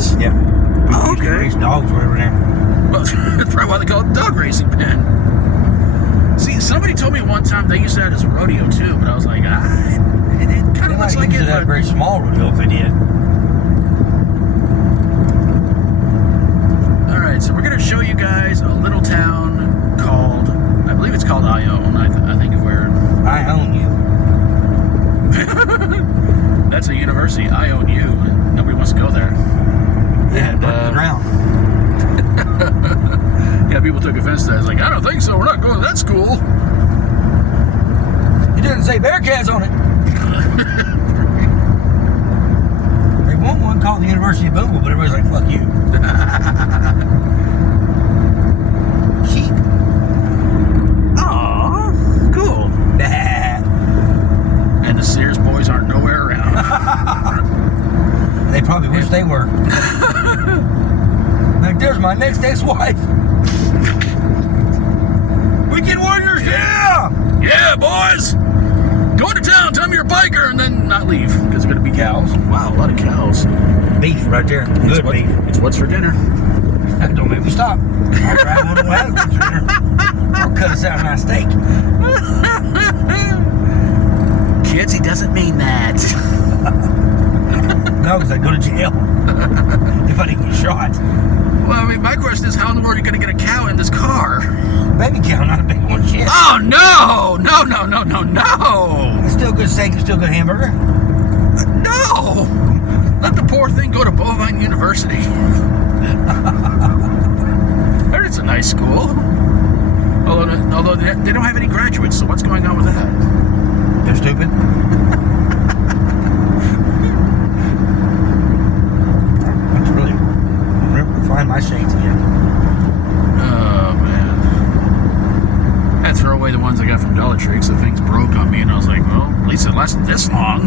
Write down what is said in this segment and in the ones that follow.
is? Yeah. Oh, okay. Race dogs were over there. Well, that's probably why they call it dog racing pen. See, somebody told me one time they used that as a rodeo too, but I was like, it kind of looks like it. That very small rodeo if they did. All right, so we're gonna show you guys a little town called, I believe it's called Ione. I think is where. I own you. That's a university. I own you. Nobody wants to go there. Yeah, And ground. yeah, people took offense to that. It's like, I don't think so. We're not going to that school. It doesn't say Bearcats on it. They want one called the University of Boonville, but everybody's like, fuck you. Sheep. Aw, cool. And the Sears boys aren't nowhere around. They probably wish they were. Like, there's my next ex-wife. Weekend Warriors, yeah! Yeah, boys! Going to town, tell me you're a biker, and then not leave, because there's going to be cows. Wow, a lot of cows. Beef right there. Good beef. It's what's for dinner. That don't make me stop. I'll grab one and have it for dinner. I'll cut us out a nice steak. Kids, he doesn't mean that. No, because I'd go to jail if I didn't get shot. Well, I mean, my question is, how in the world are you going to get a cow in this car? Baby cow, not a big one. Shit. Oh, no! No! It's still good steak. It's still good hamburger. No! Let the poor thing go to Bovine University. Heard it's a nice school. Although they don't have any graduates, so what's going on with that? They're stupid. I have to really remember to find my shades again. Oh, man. I had to throw away the ones I got from Dollar Tree because the things broke on me, and I was like, well, at least it lasted this long.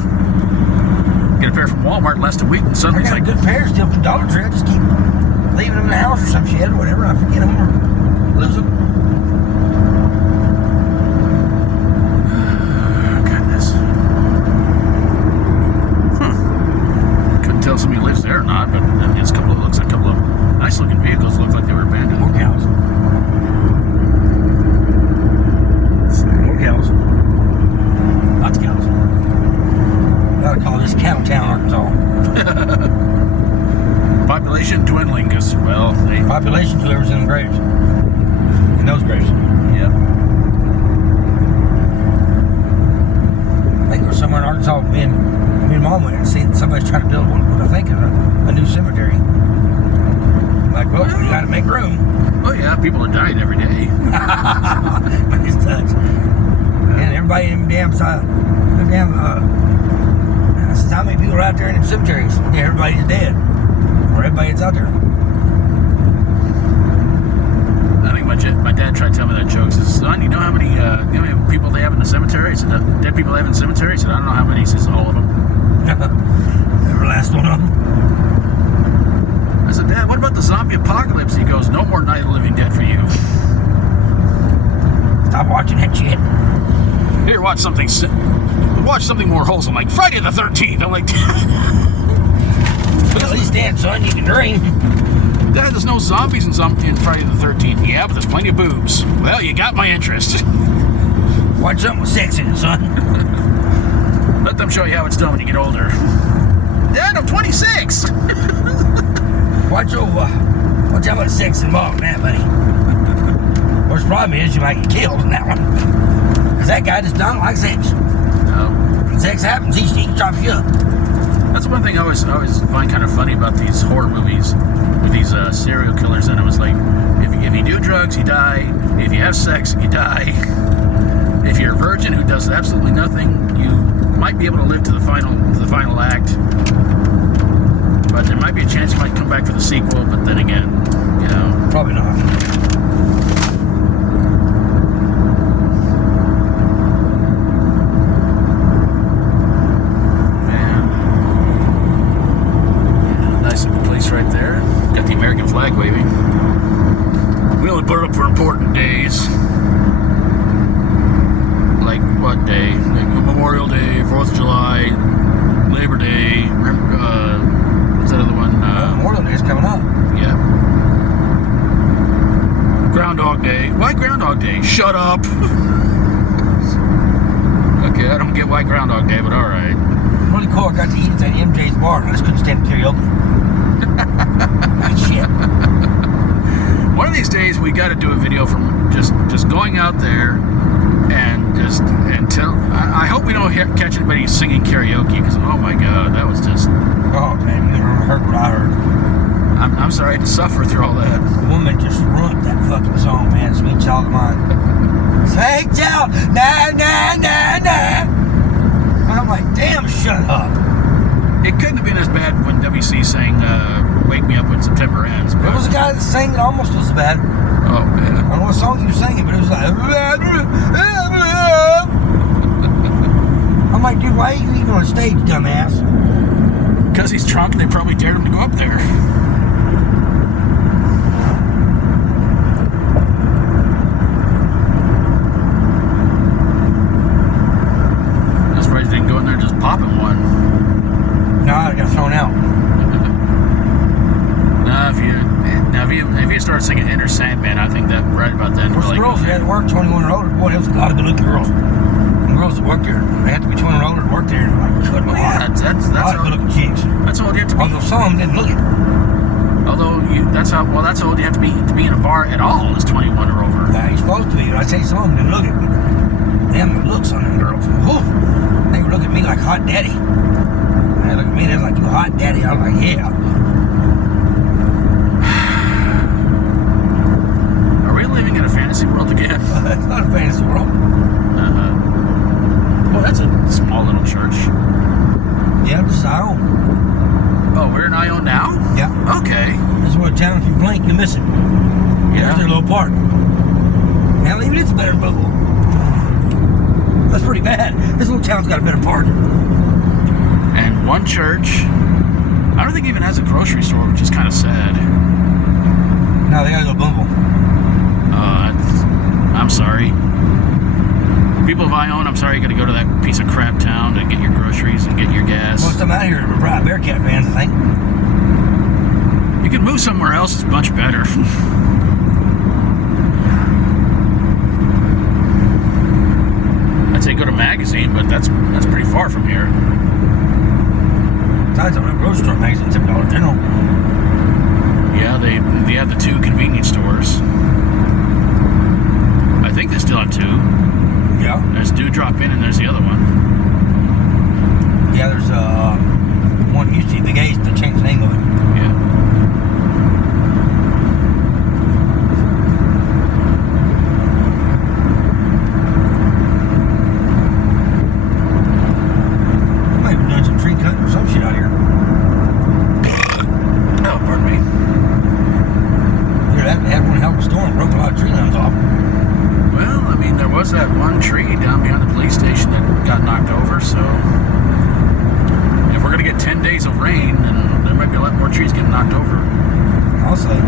Get a pair from Walmart, lasted a week, and suddenly I it's got like... a good pair still from Dollar Tree. I just keep leaving them in the house or some shit or whatever. I forget them or lose them. Tell somebody lives there or not, but it's a couple of nice looking vehicles. Look like they were abandoned. More cows. More cows. Lots of cows. We gotta call this Cattle Town, Arkansas. Population dwindling because, well, Population to whoever's in them graves. In those graves. Yeah. I think it was somewhere in Arkansas. Me and Mom went and seen somebody's trying to build what I think is a new cemetery. Like, well, you gotta make room. Oh yeah, people are dying every day. Nice touch. And everybody in the damn side, I said, how many people are out there in the cemeteries? Yeah, everybody's dead. Or everybody that's out there. I think my dad tried to tell me that joke. He says, son, you know how many people they have in the cemetery? Dead people they have in the cemetery? He said, I don't know how many. He says, all of them. Every last one of them. I said, Dad, what about the zombie apocalypse? He goes, no more Night of the Living Dead for you. Stop watching that shit. Here, watch something more wholesome, like Friday the 13th. I'm like, At least then, son, you can dream. Dad, there's no zombies in Friday the 13th. Yeah, but there's plenty of boobs. Well, you got my interest. Watch something with sex in it, son. Let them show you how it's done when you get older. Dad, I'm 26. Watch how much sex involved in that, buddy. Worst problem is you might get killed in that one. Because that guy just don't like sex. No. When sex happens, he chops you up. That's one thing I always find kind of funny about these horror movies with these serial killers. And it was like, if you do drugs, you die. If you have sex, you die. If you're a virgin who does absolutely nothing, you might be able to live to the final act. But there might be a chance you might come back for the sequel. But then again, you know, Probably not. right there. Got the American flag waving. We only put it up for important days. Like what day? Like Memorial Day, 4th of July, Labor Day. What's that other one? Memorial Day Shut up. Okay, I don't get White Groundhog Day, but all right. Really cool. I got to eat at that MJ's bar, and I just couldn't stand karaoke. Shit. One of these days, we got to do a video from just going out there and tell. I hope we don't catch anybody singing karaoke, because oh my god, that was just. Oh man, you never heard what I heard. I'm sorry I had to suffer through all that. The woman just ruined that fucking song, man. Sweet Child of Mine. Sweet child, nah, nah, nah, nah. I'm like, damn, shut up. It couldn't have been as bad when WC sang Wake Me Up When September Ends. There was a guy that sang that almost was bad. Oh, man. I don't know what song he was singing, but it was like... I'm like, dude, why are you even on stage, dumbass? Because he's drunk, they probably dared him to go up there. I'm surprised he didn't go in there just popping one. No, I got thrown out. If you start singing Enter Sandman, I think that right about then. Those girls that had to work 21 or older, boy, there was a lot of good-looking girls. And girls that worked there, they had to be 21 or older to work there. And like, good lord. Yeah, that's a lot of good-looking chicks. That's all you have to be. Although some of them didn't look it. That's how old you have to be in a bar at all is 21 or over. Yeah, you're supposed to be. But I tell you, some of them didn't look it. But them looks on them girls. Whew, they were looking at me like hot daddy. And they looked at me, they was like, you hot daddy. I was like, yeah. Are we living in a fantasy world again? It's not a fantasy world. Well, that's a small little church. Yeah, this is Ione. Oh, we're in Ione now? Yeah. Okay. This is what town, if you blink, you miss it. Yeah. There's their little park. Hell, even it's better than Bogle. That's pretty bad. This little town's got a better park. And one church. I don't think it even has a grocery store, which is kind of sad. No, they gotta go Bumble. I'm sorry. People of Ione, I'm sorry you gotta go to that piece of crap town to get your groceries and get your gas. Most of them out here are Bearcat fans, I think. You can move somewhere else, it's much better. I'd say go to Magazine, but that's pretty far from here. Besides, I'm at grocery store Magazine's $7 General. Yeah, they have the two convenience stores. I think they still have two. Yeah. There's Dewdrop Inn and there's the other one. Yeah, there's one used to be Big A's, they changed the name of it. Yeah. Might be doing some tree cutting or some shit out here. Oh, pardon me. They had one hell of a storm, broke a lot of tree limbs off. Well, I mean, there was that one tree down behind the police station that got knocked over, so if we're going to get 10 days of rain, then there might be a lot more trees getting knocked over. I'll say.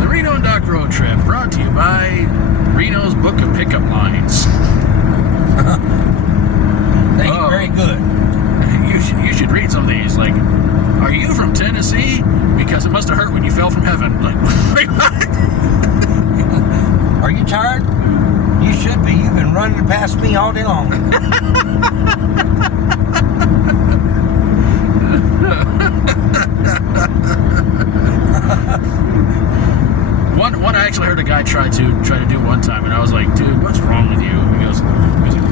The Reno and Doc Road Trip, brought to you by Reno's Book of Pickup Lines. They ain't very good. You should read some of these. Like, are you from Tennessee? Because it must have hurt when you fell from heaven. Like, Are you tired? You should be. You've been running past me all day long. One I actually heard a guy try to do one time, and I was like, dude, what's wrong with you? He goes,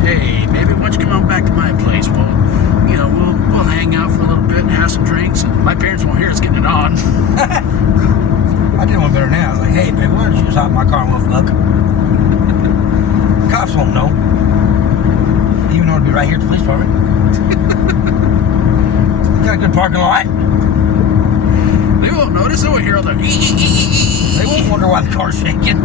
hey, baby, why don't you come on back to my place? We'll hang out for a little bit and have some drinks. And my parents won't hear us getting it on. I did one better now. I was like, hey, baby, why don't you just hop in my car and we'll fuck? Cops won't know. Even though it'll be right here at the police department. Got a good parking lot. They won't notice. They won't hear all the They won't wonder why the car's shaking.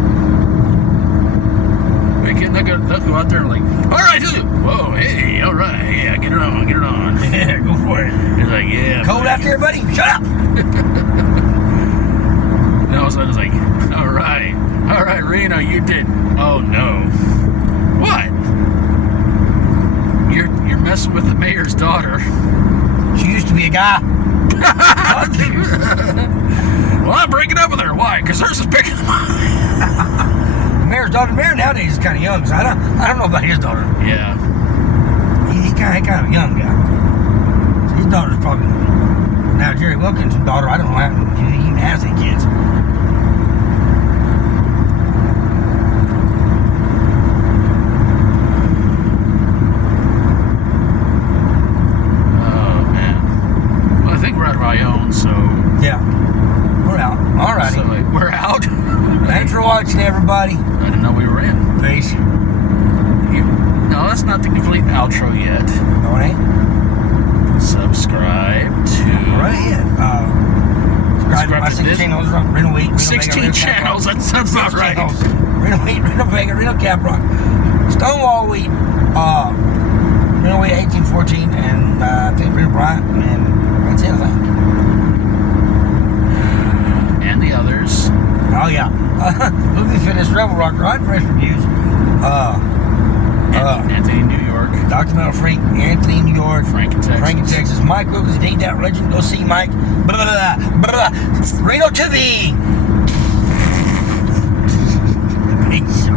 They'll go out there and like, all right, whoa, hey, all right, yeah, get it on. Yeah, go for it. It's like, yeah. Cold out there, buddy? Shut up! And all of a sudden it's like, all right, Reno, you did. Oh no. What? daughter. She used to be a guy. Well, I'm breaking up with her. Why? Because hers is bigger than mine. The mayor's daughter. The mayor nowadays is kind of young, so I don't know about his daughter. Yeah. He kind of a young guy. So his daughter's probably now Jerry Wilkins' daughter. I don't know if he even has any kids. Ione, so yeah, we're out. Alrighty, so we're out. Thanks for watching, everybody. I didn't know we were in. Peace. No, that's not the complete outro yet. No, it ain't. Subscribe to. Right ahead. Subscribe to my 6 channels. Reno 8. 16 channels. That sounds about right. Reno 8, Reno Vega, Reno Caprock, Stonewall Wheat, Reno 8, 1814, and I think Reno Bryant, and that's it, I think. And the others. Oh, yeah. Movie Fitness, Rebel Rock, Rod Fresh Reviews, Anthony, New York. Dr. Metal Freak, Anthony, New York. Frank in Texas. Mike Wilkins, Ain't That Religion. Go see Mike. Blah, blah, blah, blah. Reno TV. Peace.